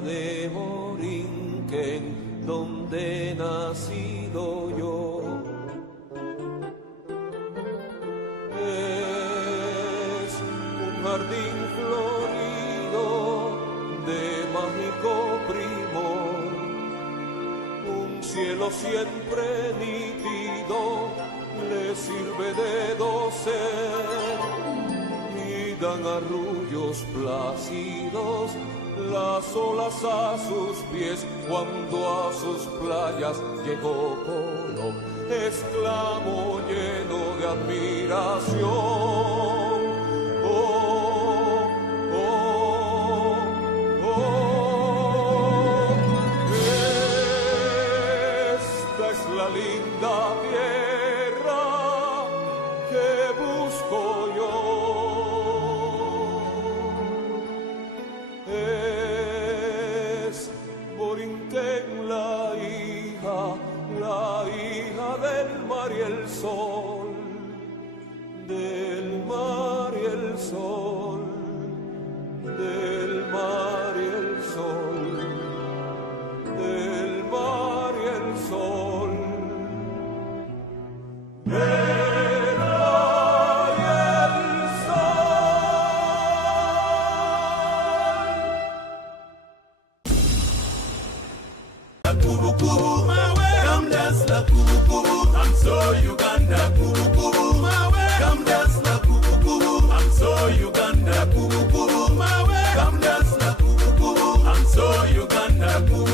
de Borinquen, donde he nacido yo. Es un jardín florido de mágico primor, un cielo siempre nítido le sirve de dosel, y dan arrullos plácidos las olas a sus pies cuando a sus playas llegó Colón. Exclamó lleno de admiración. Oh, oh, oh, esta es la linda tierra que busco yo. Es Borinquen la hija del mar y el sol, del mar y el sol, del mar y el sol, del mar y el sol. Del mar y el sol. La kubu kubu, come dance la kubu kubu. I'm so Uganda kubu kubu, come dance la kubu kubu. I'm so Uganda kubu kubu, come dance la kubu kubu. I'm so Uganda kubu.